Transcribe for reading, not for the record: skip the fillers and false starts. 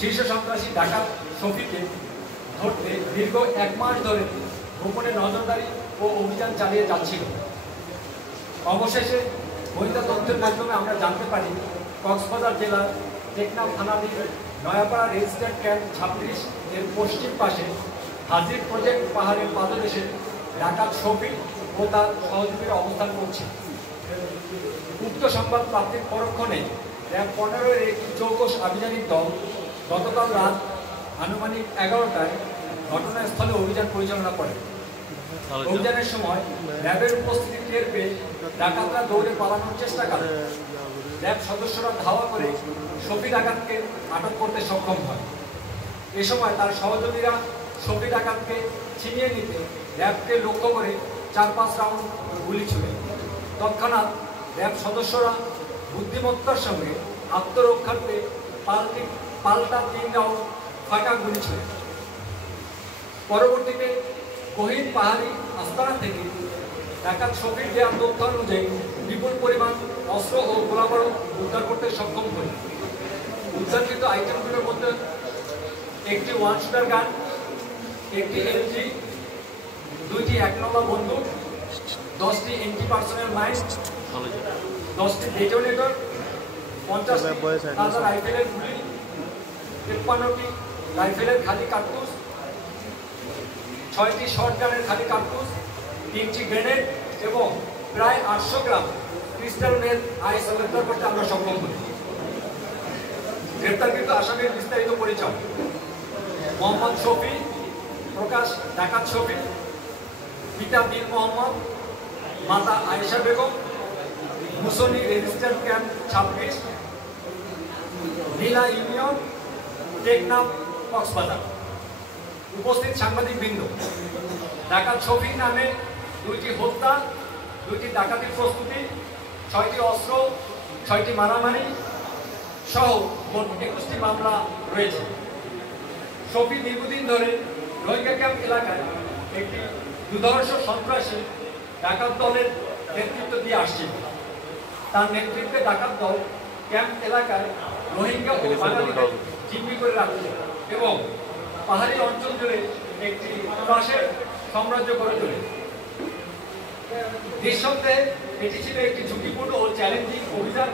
শীর্ষ সন্ত্রাসী ডাকাত শফিকে ধরতে দীর্ঘ 1 মাস ধরে গোপনে নজরদারি ও অভিযান চালিয়ে যাচ্ছিল। অবশেষে গোয়েন্দা তথ্যের মাধ্যমে আমরা জানতে পারি কক্সবাজার জেলার টেকনাফ থানাধীন নয়াপাড়া রেজিস্ট্যান্ট ক্যাম্প 26 এর পশ্চিম পাশে হাজির প্রজেক্ট পাহাড়ের পাদদেশে ডাকাত শফিক ও তার সহযোগীরা অবস্থান করছে। উক্ত সংবাদ প্রাপ্তির পরক্ষণে র্যাব 15 এর একটি চৌকস আভিযানিক দল গতকাল রাত আনুমানিক 11টায় ঘটনাস্থলে অভিযান পরিচালনা করে। অভিযানের সময় র্যাবের উপস্থিতি টের পেয়ে ডাকাতরা দৌড়ে পালানোর চেষ্টা করে। র্যাব সদস্যরা ধাওয়া করে শফি ডাকাতকে আটক করতে সক্ষম হয়। এ সময় তার সহযোগীরা শফি ডাকাতকে ছিনিয়ে নিতে র্যাবকে লক্ষ্য করে 4-5 রাউন্ড গুলি ছুড়ে। তৎক্ষণাৎ র্যাব সদস্যরা বুদ্ধিমত্তার সঙ্গে আত্মরক্ষার্থে পাল্টা 3 রাউন্ড ফাঁকা গুলি ছুড়ে। পরবর্তীতে গহীন পাহাড়ি আস্তানা থেকে ডাকাত শফির দেওয়া তথ্য অনুযায়ী বিপুল পরিমাণ অস্ত্র ও গোলাবারুদ উদ্ধার করতে সক্ষম হয়। উদ্ধারকৃত আইটেমগুলোর মধ্যে একটি 1 শুটার গান, একটি এলজি, 2টি 1 নম্বর বন্দুক, 10টি এন্টি পার্সোনাল মাইন, 10টি ডেটোনেটর, 50টি তাজা রাইফেলের গুলি, 53টি রাইফেলের খালি কার্তুজ, 6টি শটগানের খালি কার্তুজ, 3টি গ্রেনেড এবং প্রায় 800 গ্রাম ক্রিস্টাল মেল আইস গ্রেপ্তার করতে আমরা সক্ষম হই। গ্রেপ্তারকৃত আসামির বিস্তারিত পরিচয়: মোহাম্মদ শফি, প্রকাশ ডাকাত শফি, পিতা বীর মোহাম্মদ, মাতা আয়েশা বেগম, মুসনি রেজিস্ট্যান্ট ক্যাম্প 26, নীলা ইউনিয়ন, টেকনাফ, কক্সবাজার। উপস্থিত সাংবাদিক বৃন্দ, ডাকাত শফির নামে 2টি হত্যা, 2টি ডাকাতির প্রস্তুতি, 6টি অস্ত্র, 6টি মারামারি সহ মোট 21টি মামলা রয়েছে। শফি দীর্ঘদিন ধরে রোহিঙ্গা ক্যাম্প এলাকায় একটি দুর্ধর্ষ সন্ত্রাসী ডাকাত দলের নেতৃত্ব দিয়ে আসছে। তার নেতৃত্বে ডাকাত দল ক্যাম্প এলাকায় রোহিঙ্গা ও বাঙালিদের জিম্মি করে রাখছে এবং পাহাড়ি অঞ্চল জুড়ে একটি ত্রাসের সাম্রাজ্য গড়ে তোলে। নিঃসন্দেহে এটি ছিল একটি ঝুঁকিপূর্ণ ও চ্যালেঞ্জিং অভিযান।